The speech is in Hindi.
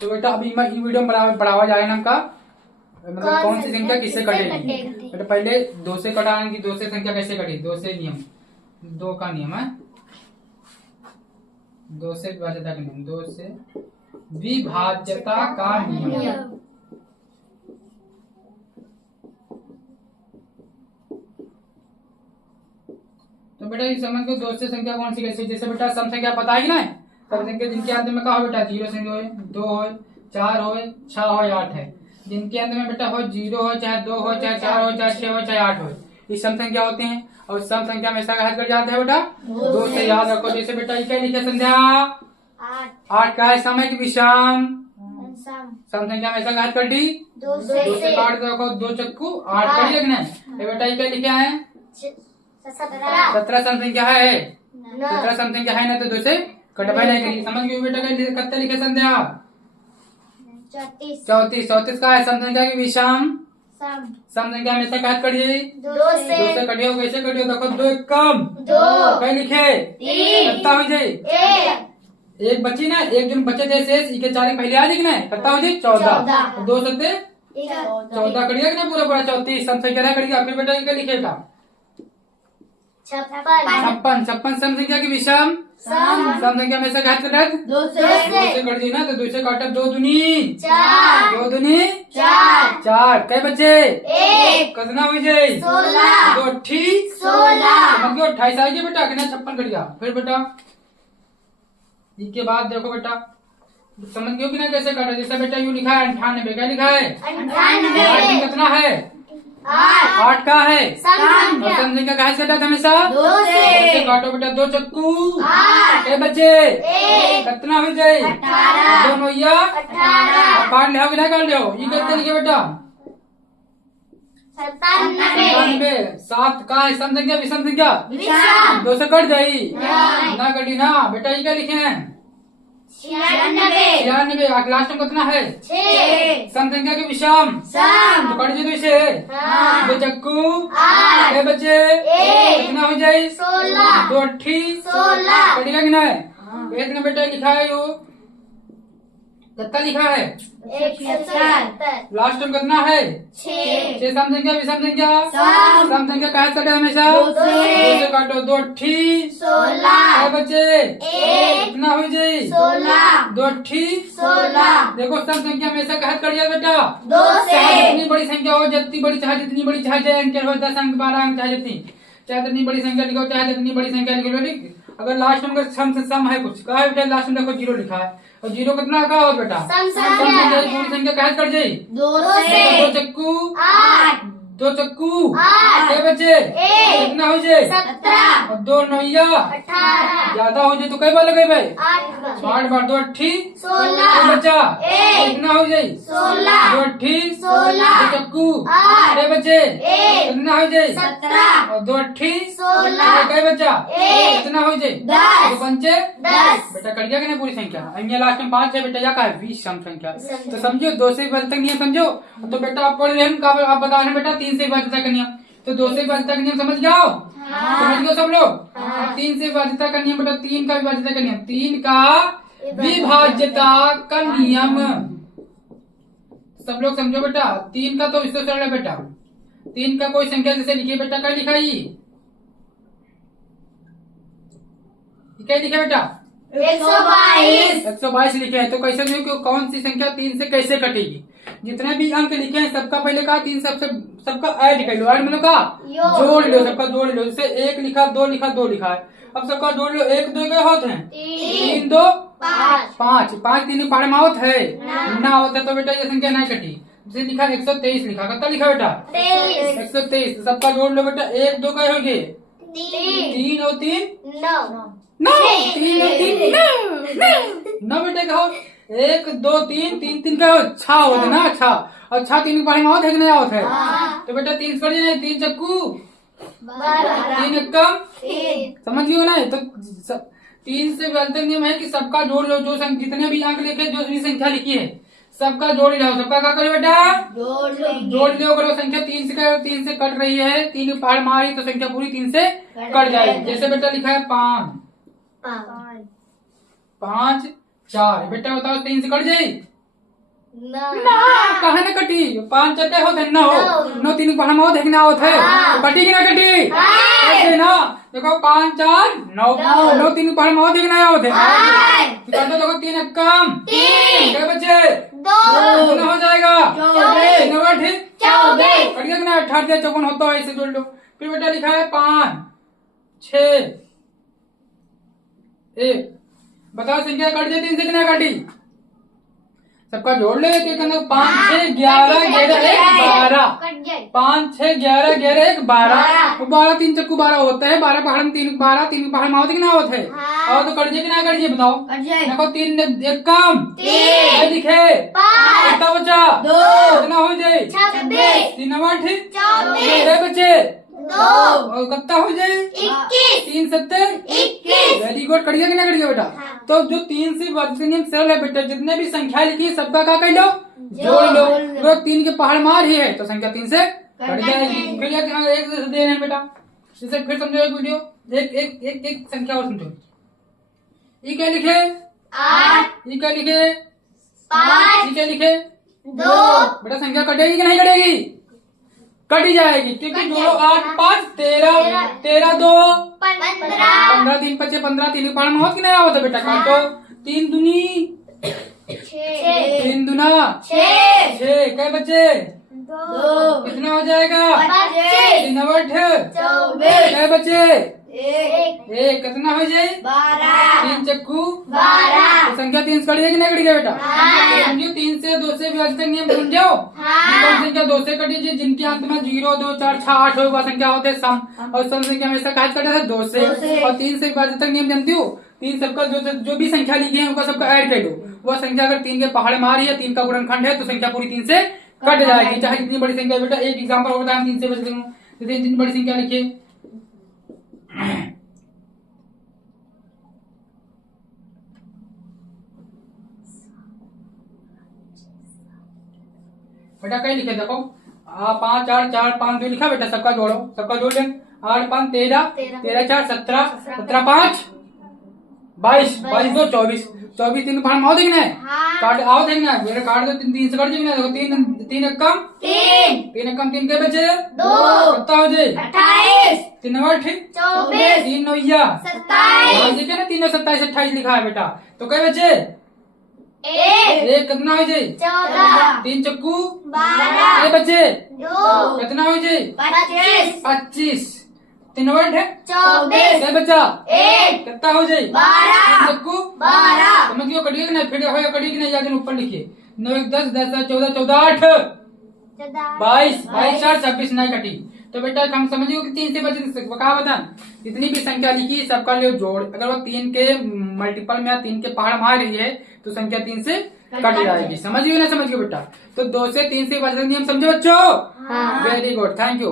तो बेटा अभी ई वीडियो में पढ़ावा जाएगा ना का मतलब कौन सी संख्या किससे कटेगी। बेटा पहले 2 से कटाने की, 2 से संख्या कैसे कटेगी, 2 से नियम, 2 का नियम है, 2 से विभाज्यता का नियम, 2 से विभाज्यता का नियम। तो बेटा ये समझ को 2 से संख्या कौन सी कैसे, जैसे बेटा सम संख्या पता है कि ना, सम संख्या जिनके अंत में का हो बेटा 0 से 2 हो, 4 हो, 6 हो, 8 है। जिनके अंत में बेटा हो 0 हो, चाहे 2 हो, चाहे 4 हो, चाहे 6 हो, चाहे 8 हो, ये सम संख्या होते हैं। और सम संख्या में ऐसा घात कर जाता है बेटा 2 से, याद रखो। जैसे बेटा ये क्या लिखे संख्या 8 का है समय की विषम, सम संख्या में ऐसा घात कर दी 2 से काट दो, 2 चक्कू 8 कर लिखना है। बेटा ये क्या लिखा है 17 सम संख्या है, 17 सम संख्या है ना, तो 2 से कटवाई नहीं करी। समझ गए बेटा कितने लिखे संख्या 34 का है सम संख्या की विषम, सम संख्या में से काट करिए 2 से कटियो, कैसे कटियो देखो 2 कम 2 कहीं लिखे 3 हो जाए, एक बची ना, एक दिन बचे थे शेष, इके 4 पहले आ लिखना है, कितना हो जाए 14, 2 सत्ते 14 करिएगा ना पूरा पूरा 34 सम संख्या करिएगा। फिर बेटा ये लिखेगा 56 सम संख्या की विषम, सम संख्या में से घात कर 2 से कट दी ना, तो 2 से काटा 2 दूनी 4 कई बच्चे कितना हो जाए 2 अट्ठी 16 28 आएगी बेटा, कितना 56 कट गया। फिर बेटा इसके बाद देखो बेटा समझ गए कि ना कैसे काटा। जैसे बेटा यू लिखा है 98, क्या लिखा है 98, कितना है 8 का है, और सम संख्या का है हमेशा 2 से काटो बेटा 2 चक्कू 8 बच्चे कितना हो जाए 18, 2 नौया 18 काट ले, काट ले ये कितने लिखे बेटा 97, 7 का है सम संख्या विषम संख्या 2 से कट जाई ना, कटी ना बेटा ये क्या लिखे हैं 96, लास्ट में कितना है 6 सम संख्या के विषम, तो कट जाए 2 से 2 चक्कू 8 बच्चे कितना हो जाए 16, 2 अट्ठी 16 कटेगा कि नहीं। एक ने बेटा लिखा है यो कितना लिखा है 177, लास्ट में कितना है 6 सम संख्या विषम संख्या, सम संख्या का है हमेशा 2 से काटो 2 अट्ठी 16 बच्चे कितना हो जाए 16, 2 अट्ठी 16। देखो सम संख्या में ऐसा कहत करिए बेटा 2 से, जितनी बड़ी संख्या हो जितनी बड़ी चाहे जितनी बड़ी चाहे जाए अंक हो 10 अंक 12 अंक चाहे जितनी बड़ी संख्या लिखो, चाहे जितनी बड़ी संख्या लिखो। ठीक, अगर लास्ट में सम से सम है कुछ कहा बेटा, लास्ट में देखो 0 लिखा है, और 0 कितना का हो बेटा सम संख्या पूरी संख्या कहा कर जाए 2 से 2 चक्कू 8 2 चक्कू 8 बच्चे कितना हो जाए 17, और 2 नौया 18 ज्यादा हो जाए तो कई बार लगे भाई 8 बार 2 अट्ठी 16 बच्चा कितना हो जाए 16, 2 अट्ठी 16 2 चक्कू 8 बच्चे कितना हो जाए 17, और 2 अट्ठी 16 कई बच्चा कितना हो जाए 10, 2 पंचे 10 बेटा कट गया कि नहीं पूरी संख्या। अन्य लास्ट में 5 है बेटा, या का है 20 सम संख्या। तो समझो 2 से विभाज्यता का नियम समझो, तो बेटा आप पढ़ रहे हैं आप बता रहे बेटा 3 से विभाज्यता का नियम, तो 2 से विभाज्यता का नियम समझ जाओ, समझ गए सब लोग। 3 से विभाज्यता का नियम बेटा 3 का विभाज्यता का नियम, 3 का विभाज्यता का नियम सब लोग समझो बेटा। 3 का तो इससे सरल है बेटा, 3 का कोई संख्या जैसे लिखिए बेटा, क्या लिखा क्या लिखा बेटा 122 लिखे हैं। तो कैसे नहीं कि कौन सी संख्या 3 से कैसे कटेगी। जितने भी अंक लिखे हैं सबका पहले कहा 3 सबका ऐड कर लो, ऐड मतलब का जोड़ लो, सबका जोड़ लो। जैसे 1 लिखा 2 लिखा 2 लिखा है, अब सबका जोड़ लो। 1 2 के होते हैं 3 2 5 5 3 पहाड़ में होता है ना होता है, तो बेटा ये संख्या नहीं कटी। जैसे लिखा 123 लिखा, कितना लिखा बेटा 123, सबका जोड़ लो बेटा। 1 2 कहे होंगे 3 और 3 9 3 और 3 9 बेटे कहो 1 2 3 3 3 का 6 होता है ना, 6 और 6 3 पढ़े में होता है कि नहीं होता है, तो बेटा 3 कर दिया 3 चक्कू 3 कम समझ गए ना। तो 3 से विभाज्यता नियम है कि सबका जोड़ लो, जो जितने भी अंक लिखे जो भी संख्या लिखी है सबका जोड़ ही रहो। सबका क्या करो बेटा जोड़ लो करो। संख्या 3 से कट रही है, 3 पहाड़ मारी तो संख्या पूरी 3 से कट जाएगी। जैसे बेटा लिखा है 5 5 4 बेटा बताओ 3 से कट जाए ना कहा ना कटी 5 चक्के होते 9 9 3 पढ़ा में देखना होते तो कटी कि ना कटी ऐसे ना देखो 5 4 9 9 3 पढ़ा में देखना होते देखो 3 कम 3 क्या बचे 2 हो जाएगा 24 ठीक 24 कट गया ना 18 54 होता है ऐसे जोड़ लो। फिर बेटा लिखा है 5 6 1 बताओ संख्या कट जाती 3 से कितना कटी सबका जोड़ ले 5 6 11 11 1 12 5 6 11 11 1 12 12 3 चक्कू 12 होता है 12 पहाड़ में 3 12 3 पहाड़ में कितना होता है और तो कट जाए कि ना कट जाए बताओ देखो 3 1 कम 3 लिखे 5 कितना बचा 2 कितना हो जाए 26 3 8 24 बचे 2 और कितना हो जाए 21 3 70 21 वेरी गुड कट गया कि ना कट गया बेटा। तो जो 3 से बचते नियम सरल है बेटा जितने भी संख्या लिखी सबका क्या कर लो जोड़ लो। तो 3 के पहाड़ मार ही है तो संख्या 3 से कट जाएगी। फिर एक दे रहे बेटा जैसे फिर समझो एक वीडियो एक संख्या और समझो। ये क्या लिखे 8 ये क्या लिखे 5 ये क्या लिखे 2 बेटा संख्या कटेगी कि नहीं कटेगी कटी जाएगी क्योंकि जोड़ो 8 5 13 13 2 15 3 5 15 3 पहाड़ में हो कि नहीं होता बेटा काटो 3 दूनी 3 दूना 6 क्या बचे 2 कितना हो जाएगा 3 8 क्या बचे 1 कितना हो जाए 12 3 चक्कू 12 संख्या 3 कट गई कि नहीं कट गया बेटा समझो 3 से 2 से विभाजित नियम समझो संख्या 2 से कटी जी जिनके अंत में 0 2 4 6 8 होगा संख्या होते सम और सम संख्या हमेशा काज कटे थे 2 से और 3 से विभाजित नियम जानती हो 3 सबका जो भी संख्या लिखी है उनका सबका ऐड कर लो वह संख्या अगर 3 के पहाड़ मार या 3 का गुणनखंड है तो संख्या पूरी 3 से कट जाएगी चाहे जितनी बड़ी संख्या बेटा। एक एग्जाम्पल और बताया 3 से बचते हैं जितनी बड़ी संख्या लिखिए बेटा कहीं लिखे देखो 5 4 4 5 2 लिखा बेटा सबका जोड़ो सबका जोड़ लें 8 5 13 13 4 17 17 5 22 22 2 24 24 3 पहाड़ में आओ देखना है काट आओ देखना है मेरे काट दो 3 से कट जाएगा देखो 3 कम 3 कम 3 के बचे 2 कितना हो जाए 28 3 8 24 3 9 27 देखिए ना 3 27 28 लिखा है बेटा तो क्या बचे 1 कितना हो जाए 14 3 चक्कू 12 बचे 2 कितना हो जाए 25 3 8 24 क्या बचा 1 कितना हो जाए 12 चक्कू 12 समझियो कटिए कि नहीं फिर हो कटिए कि नहीं जाके ऊपर लिखिए 9 1 10 10 14 14 8 22 22 4 26 नहीं कटी तो बेटा हम समझिए कि 3 से बचे कहा बता जितनी भी संख्या लिखी सबका ले जोड़ अगर वो 3 के मल्टीपल में या 3 के पहाड़ मार रही है तो संख्या 3 से कट जाएगी। समझिए ना समझिए बेटा। तो 2 से 3 से बचने नियम समझे बच्चों वेरी गुड थैंक यू।